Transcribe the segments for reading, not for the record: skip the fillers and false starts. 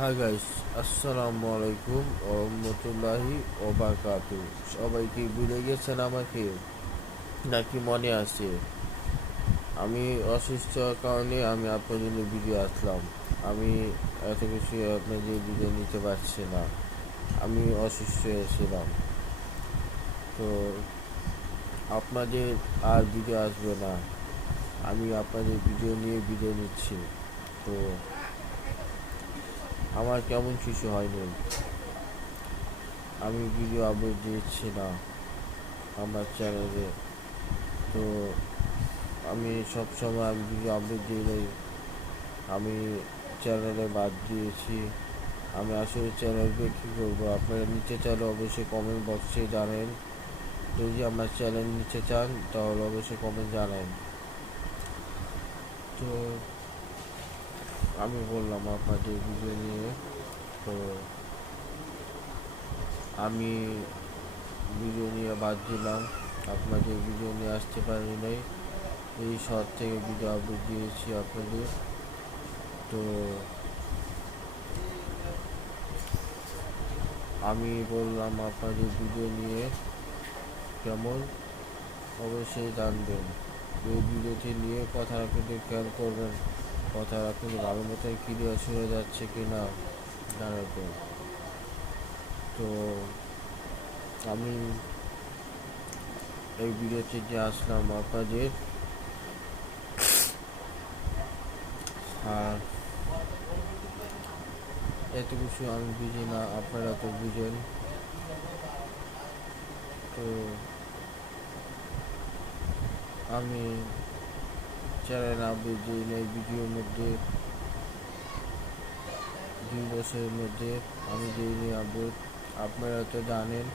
Hi guys, আসসালামু আলাইকুম ওরহমতুল্লাহি ওবারকাতু। সবাই কি ভুলে গেছেন আমাকে, নাকি মনে আছে? আমি অসুস্থ কারণে আমি আপনার জন্য ভিডিও আসলাম। আমি এত কিছু আপনাদের ভিডিও নিতে পারছি না। আমি অসুস্থ হয়েছিলাম, তো আপনাদের আর ভিডিও আসবে না। আমি আপনাদের ভিডিও নিয়ে ভিডিও নিচ্ছি, তো আমার কেমন কিছু হয়নি। আমি ভিডিও আপলোড দিচ্ছি না আমার চ্যানেলে, তো আমি সবসময় আমি ভিডিও আপলোড দিই। আমি চ্যানেলে বাদ দিয়েছি। আমি আসলে চ্যানেলকে কী করবো, আপনারা নিতে চাইলে অবশ্যই কমেন্ট বক্সে জানেন। যদি আমার চ্যানেল নিতে চান তাহলে অবশ্যই কমেন্ট জানেন। তো আমি বললাম আপনাদের ভিডিও নিয়ে, তো আমি ভিডিও নিয়ে বাদ দিলাম, আপনাদের ভিডিও নিয়ে আসতে পারি নাই। এই শহর থেকে ভিডিও আপলোড দিয়েছি আপনাদের। তো আমি বললাম আপনাদের ভিডিও নিয়ে কেমন অবশ্যই জানবেন। এই ভিডিওটি নিয়ে কথা কিন্তু খেয়াল করবেন, কথা কিন্তু ভালো মতন ক্লিয়ার শুনে যাচ্ছে কি না জানাবেন। তো আমি এই ভিডিওতে যে আসলাম আপনাদের, আর এত কিছু আমি বুঝি না, আপনারা তো বুঝেন। তো আমি চ্যানেল আপডেট দিই এই ভিডিওর মধ্যে, 2 বছরের মধ্যে আমি দিইনি আপডেট, আপনারা তো জানেন।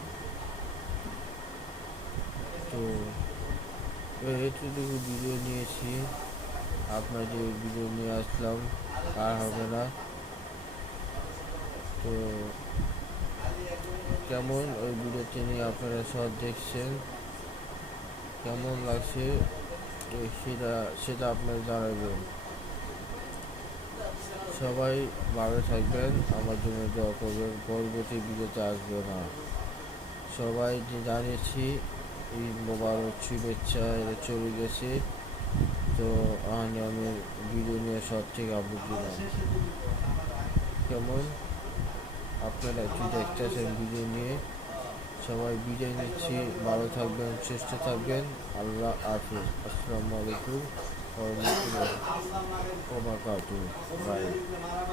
তো এতটুকু ভিডিও নিয়েছি, আপনাদের ভিডিও নিয়ে আসলাম, আর হবে না। তো কেমন ওই ভিডিওতে নিয়ে আপনারা সব দেখছেন, কেমন লাগছে সেটা সেটা আপনারা জানাবেন। সবাই ভালো থাকবেন, আমার জন্য দোয়া করবেন, পরবর্তী ভিডিওতে আসবে না। সবাই যে জানিয়েছি ঈদ মোবারক, শুভেচ্ছা, এটা চলে গেছে। তো আমি ভিডিও নিয়ে সব থেকে আপলোড দিলাম। কেমন আপনারা একটু দেখতেছেন ভিডিও নিয়ে। সবাই বিদায় নিচ্ছি, ভালো থাকবেন, সুস্থ থাকবেন। আল্লাহ হাফিজ, আসসালামু আলাইকুম ওয়া রাহমাতুল্লাহি ওয়া বারাকাতুহু। বাই।